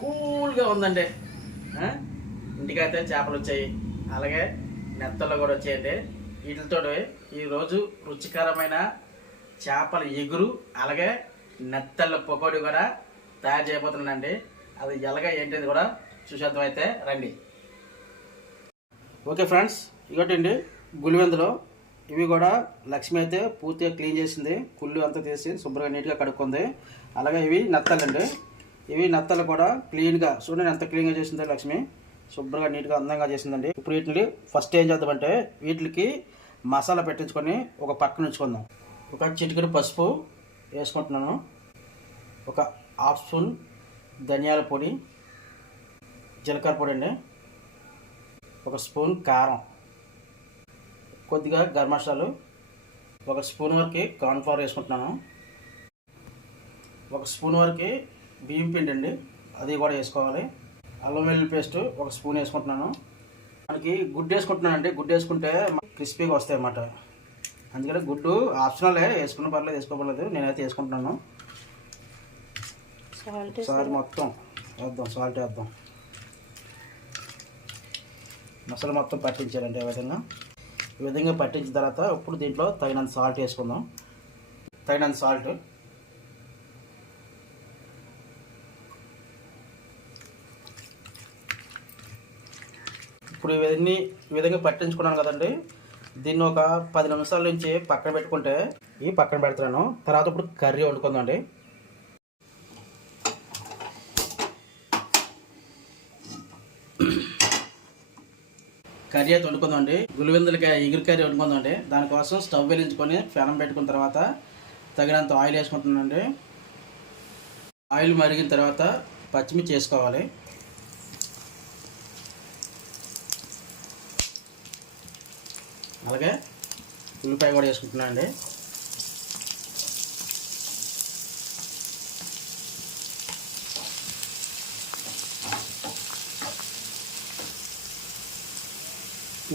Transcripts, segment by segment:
కూల్గా ఉందండి. ఇంటికైతే చేపలు వచ్చాయి. అలాగే నెత్తలు కూడా వచ్చాయండి. వీటితో ఈరోజు రుచికరమైన చేపల ఎగురు అలాగే నెత్తళ్ళ పకోడీ కూడా తయారు చేయబోతున్నానండి. అది ఎలాగ ఏంటిది కూడా చూసేద్దాం అయితే రండి. ఓకే ఫ్రెండ్స్ ఇగోటండి గులివెందులో ఇవి కూడా లక్ష్మి అయితే పూర్తిగా క్లీన్ చేసింది. కుళ్ళు అంతా తీసి శుభ్రంగా నీట్గా కడుక్కుంది. అలాగే ఇవి నత్తలండి ఇవి నత్తలు కూడా క్లీన్గా చూడండి ఎంత క్లీన్గా చేసిందో లక్ష్మి. శుభ్రంగా నీట్గా అందంగా చేసిందండి. ఇప్పుడు వీటిని ఫస్ట్ ఏం చేద్దామంటే వీటికి మసాలా పెట్టించుకొని ఒక పక్కన ఉంచుకుందాం. ఒక చిటికెడు పసుపు వేసుకుంటున్నాను. ఒక హాఫ్ స్పూన్ ధనియాల పొడి జీలకర్ర పొడి అండి. ఒక స్పూన్ కారం. కొద్దిగా గరం మసాలాలు. ఒక స్పూన్ వరకు కార్న్ఫ్లవర్ వేసుకుంటున్నాను. ఒక స్పూన్ వరకు బియ్యం పిండి అండి. అది కూడా వేసుకోవాలి. అల్లం వెల్లుల్లి పేస్ట్ ఒక స్పూన్ వేసుకుంటున్నాను. మనకి గుడ్డు వేసుకుంటున్నాను అండి. గుడ్డు వేసుకుంటే క్రిస్పీగా వస్తాయి అన్నమాట. అందుకని గుడ్డు ఆప్షనలే వేసుకున్న పర్లేదు వేసుకోపర్లేదు. నేనైతే వేసుకుంటున్నాను. సాల్ట్ సారీ మొత్తం వేద్దాం సాల్ట్ వేద్దాం. మసాలా మొత్తం పట్టించాలంటే ఈ విధంగా. ఈ విధంగా పట్టించిన తర్వాత ఇప్పుడు దీంట్లో తగినంత సాల్ట్ వేసుకుందాం. తగినంత సాల్ట్. ఇప్పుడు ఇవన్నీ ఈ విధంగా పట్టించుకున్నాను కదండి. దీన్ని ఒక పది నిమిషాల నుంచి పక్కన పెట్టుకుంటే ఈ పక్కన పెడుతున్నాను తర్వాత ఇప్పుడు కర్రీ వండుకుందామండి. కర్రీ అయితే వండుకుందామండి. గులివెందులకాయ ఎగురు కర్రీ వండుకుందామండి. దానికోసం స్టవ్ వెలించుకొని ఫ్యానం పెట్టుకున్న తర్వాత తగినంత ఆయిల్ వేసుకుంటున్నానండి. ఆయిల్ మరిగిన తర్వాత పచ్చిమిర్చి వేసుకోవాలి. అలాగే ఉల్లిపాయ కూడా వేసుకుంటున్నానండి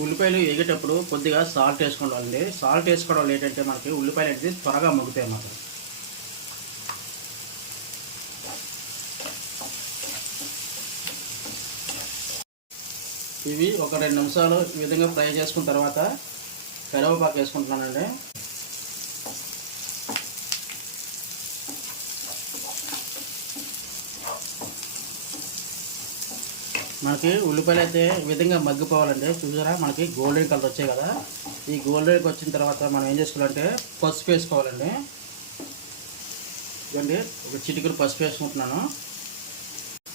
ఉల్లిపాయలు వేగేటప్పుడు కొద్దిగా సాల్ట్ వేసుకోవాలండి. సాల్ట్ వేసుకోవడం వల్ల ఏంటంటే మనకి ఉల్లిపాయలు అనేది త్వరగా మగ్గుతాయి అన్నమాట. ఇవి ఒక రెండు నిమిషాలు ఈ విధంగా ఫ్రై చేసుకున్న తర్వాత కరివేపాకు వేసుకుంటున్నానండి. మనకి ఉల్లిపాయలు అయితే ఈ విధంగా మగ్గిపోవాలండి. చూసారా? మనకి గోల్డెన్ కలర్ వచ్చాయి కదా. ఈ గోల్డెన్కి వచ్చిన తర్వాత మనం ఏం చేసుకోవాలంటే పసుపు వేసుకోవాలండి. ఇదండి ఒక చిటికలు పసుపు వేసుకుంటున్నాను.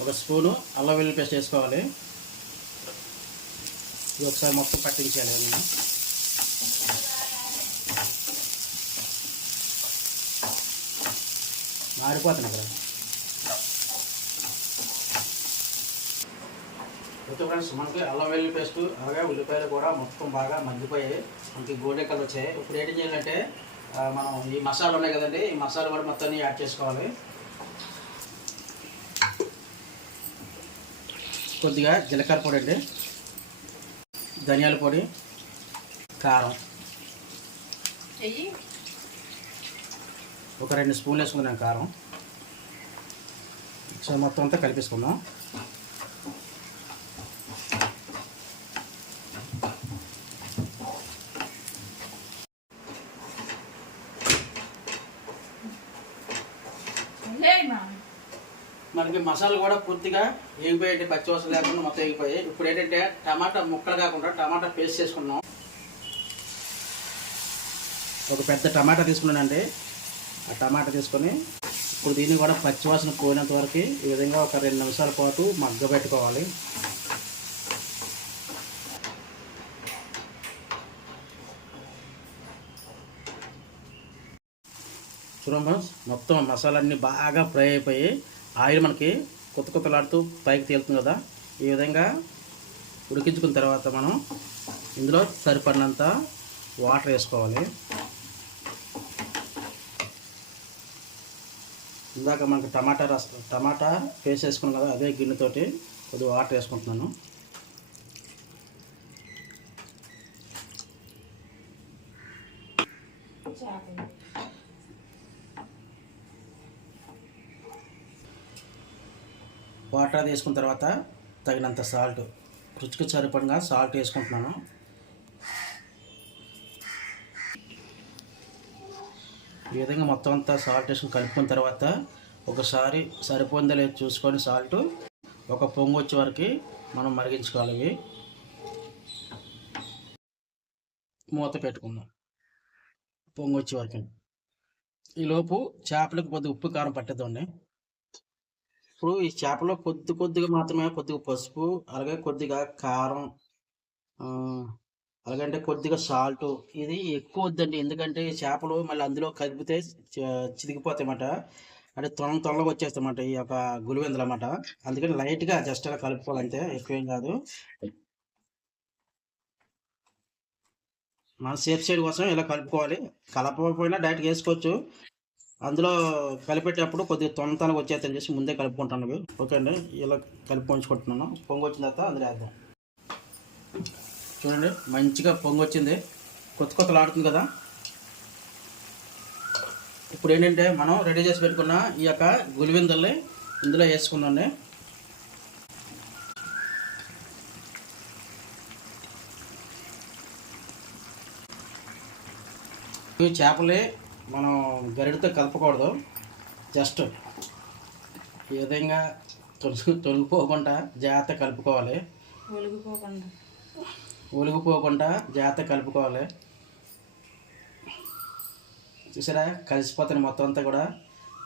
ఒక స్పూను అల్లం వెల్లుల్లి పేస్ట్ వేసుకోవాలి. ఇది ఒకసారి మొత్తం పట్టించాలి నేను మాడిపోతున్నాయి కదా. ఓకే ఫ్రెండ్స్ మనకి అల్లం వెల్లుల్లి పేస్ట్ అలాగే ఉల్లిపాయలు కూడా మొత్తం బాగా మగ్గిపోయాయి మనకి గోల్డెన్ కలర్ వచ్చాయి. ఇప్పుడు ఏంటి చేయాలంటే మనం ఈ మసాలా ఉన్నాయి కదండి ఈ మసాలా కూడా మొత్తాన్ని యాడ్ చేసుకోవాలి. కొద్దిగా జీలకర్ర పొడి అండి ధనియాల పొడి కారం. ఒక రెండు స్పూన్లు వేసుకుందాం కారం. సో మొత్తం అంతా కలిపేసుకుందాం. మనకి మసాలా కూడా పూర్తిగా వేగిపోయాయి పచ్చివాసన లేకుండా మొత్తం వేగిపోయాయి ఇప్పుడు ఏంటంటే టమాటా ముక్కలు కాకుండా టమాటా పేస్ట్ చేసుకున్నాం ఒక పెద్ద టమాటా తీసుకున్నానండి. ఆ టమాటా తీసుకొని ఇప్పుడు దీన్ని కూడా పచ్చివాసన పోయినంత వరకు ఈ విధంగా ఒక రెండు నిమిషాల పాటు మగ్గ పెట్టుకోవాలి. చూడండి మొత్తం మసాలాన్ని బాగా ఫ్రై అయిపోయి ఆయిల్ మనకి కొత్త కొత్తలాడుతూ పైకి తేలుతుంది కదా. ఈ విధంగా ఉడికించుకున్న తర్వాత మనం ఇందులో సరిపడినంత వాటర్ వేసుకోవాలి. ఇందాక మనకి టమాటా రస టమాటా పేస్ట్ వేసుకున్నాం కదా అదే గిన్నెతోటి కొద్దిగా వాటర్ వేసుకుంటున్నాను. వాటర్ తీసుకున్న తర్వాత తగినంత సాల్ట్ రుచికి సరిపడిగా సాల్ట్ వేసుకుంటున్నాను. ఈ విధంగా మొత్తం అంతా సాల్ట్ వేసుకుని కలుపుకున్న తర్వాత ఒకసారి సరిపోయిందో లేదో చూసుకొని సాల్ట్ ఒక పొంగు వచ్చే వరకు మనం మరిగించుకోవాలి ఇవి. మూత పెట్టుకుందాం. పొంగు వచ్చే వరకు. ఈలోపు చేపలకు కొద్దిగా ఉప్పు కారం పట్టేదండి ఇప్పుడు ఈ చేపలో కొద్ది కొద్దిగా మాత్రమే కొద్దిగా పసుపు అలాగే కొద్దిగా కారం అలాగంటే కొద్దిగా సాల్ట్. ఇది ఎక్కువ వద్దండి. ఎందుకంటే చేపలు మళ్ళీ అందులో కలిపితే చిరిగిపోతాయన్నమాట అంటే తొన తొనలకు వచ్చేస్తాయన్నమాట ఈ యొక్క గులివెందులు అన్నమాట. అందుకని లైట్గా జస్ట్ అలా కలుపుకోవాలంతే. ఎక్కువేం కాదు. మన సేఫ్ సైడ్ కోసం ఇలా కలుపుకోవాలి. కలపకపోయినా డైరెక్ట్గా వేసుకోవచ్చు. అందులో కలిపేటప్పుడు కొద్దిగా తొనతనకు వచ్చేస్తాను చేసి ముందే కలుపుకుంటాను. ఓకే అండి. ఇలా కలిపి ఉంచుకుంటున్నాను. పొంగు వచ్చిన తర్వాత అందులో వేద్దాం. చూడండి మంచిగా పొంగు వచ్చింది కొత్త కొత్తలాడుతుంది కదా. ఇప్పుడు ఏంటంటే మనం రెడీ చేసి పెట్టుకున్న ఈ యొక్క గులివిందల్ని ఇందులో వేసుకుందండి ఈ చేపలే మనం గరిడితో కలపకూడదు. జస్ట్ ఈ విధంగా తొలుగు తొలగిపోకుండా జాగ్రత్త కలుపుకోవాలి. తొలగిపోకుండా ఒలిగిపోకుండా జాగ్రత్త కలుపుకోవాలి. చూసారా? కలిసిపోతుంది మొత్తం అంతా కూడా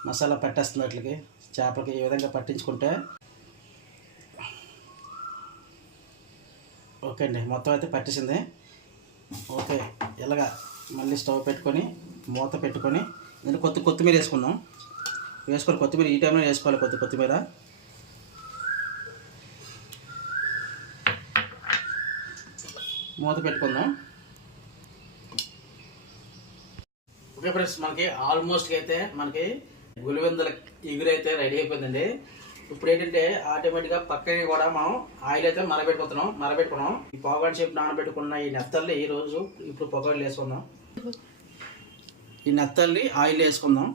మసాలా పట్టేస్తుంది వాటికి చేపలకి ఈ విధంగా పట్టించుకుంటే. ఓకే అండి మొత్తం అయితే పట్టేసింది. ఓకే ఇలాగా మళ్ళీ స్టవ్ పెట్టుకొని మూత పెట్టుకొని ఇందులో కొత్త కొత్తిమీర వేసుకుందాం. వేసుకోవాలి కొత్తిమీర ఈ టైంలో వేసుకోవాలి కొత్త కొత్తిమీర. మూత పెట్టుకుందాం. ఓకే ఫ్రెండ్స్ మనకి ఆల్మోస్ట్ అయితే మనకి గులివెందుల ఎగురు అయితే రెడీ అయిపోయిందండి. ఇప్పుడు ఏంటంటే ఆటోమేటిక్గా పక్కనే కూడా మనం ఆయిల్ అయితే మరబెట్టుకుంటున్నాం మరబెట్టుకున్నాం. ఈ పొగడి చెప్పు నానబెట్టుకున్న ఈ నెత్తల్ని ఈ రోజు ఇప్పుడు పొగాడు వేసుకుందాం. ఈ నెత్తల్ని ఆయిల్ వేసుకుందాం.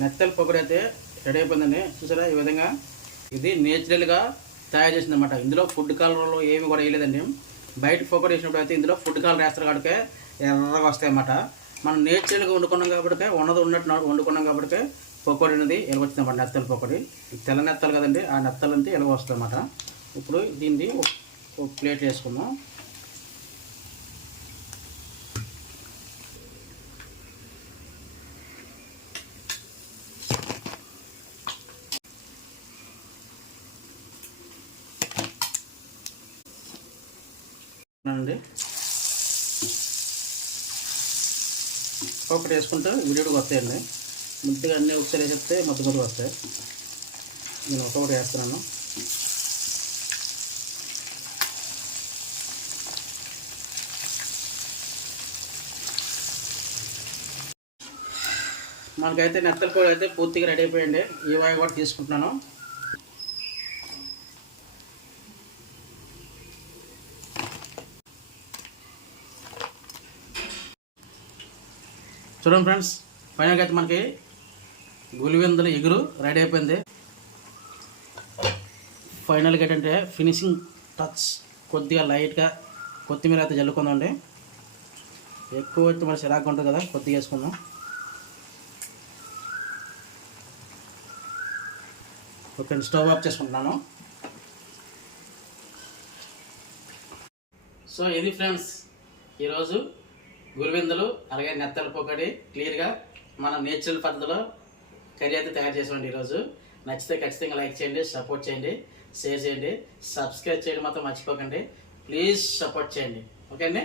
నెత్తల పొగడు అయితే రెడీ అయిపోయిందండి. చూసారా ఈ విధంగా? ఇది నేచురల్గా తయారు చేసింది అనమాట ఇందులో ఫుడ్ కలర్లో ఏమి కూడా వేయలేదండి. బయట పొగడు వేసినప్పుడు అయితే ఇందులో ఫుడ్ కలర్ వేస్తారు కాబట్టి ఎర్రగా వస్తాయన్నమాట. మనం నేచురల్గా వండుకున్నాం కాబట్టి ఉన్నది ఉన్నట్టు వండుకున్నాం కాబట్టి పొగడి అనేది ఎలగొచ్చింది నెత్తల పొగడి తెల్ల నెత్తలు కదండి ఆ నెత్తలు అంటే ఎలగ వస్తుంది అన్నమాట ఇప్పుడు దీన్ని ఒక- ప్లేట్ వేసుకుందాం అండి ఒకటి వేసుకుంటే విడివిడిగా వస్తాయండి. ముద్దుగా అన్నీ ఒకసారి వేసేస్తే మొత్తం మొదలు వస్తాయి. నేను ఒక్కొక్కటి వేస్తున్నాను. మనకైతే నెత్తల కూర అయితే పూర్తిగా రెడీ అయిపోయింది. ఈ వాయి కూడా తీసుకుంటున్నాను. చూడండి ఫ్రెండ్స్ ఫైనల్గా అయితే మనకి గులివెందుల ఎగురు రెడీ అయిపోయింది. ఫైనల్గా ఏంటంటే ఫినిషింగ్ టచ్ కొద్దిగా లైట్గా కొత్తిమీర అయితే జల్లుకుందామండి ఎక్కువ అయితే మన చిరాకు ఉంటుంది కదా కొద్దిగా వేసుకుందాం. ఓకే స్టవ్ ఆఫ్ చేసుకుంటున్నాను. సో ఇది ఫ్రెండ్స్ ఈరోజు గురువిందులు అలాగే నెత్తల పొగడి క్లియర్గా మన నేచురల్ పద్ధతిలో కర్రీ అయితే తయారు చేసామండి ఈరోజు. నచ్చితే ఖచ్చితంగా లైక్ చేయండి సపోర్ట్ చేయండి షేర్ చేయండి సబ్స్క్రైబ్ చేయడం మాత్రం మర్చిపోకండి. ప్లీజ్ సపోర్ట్ చేయండి. ఓకే అండి?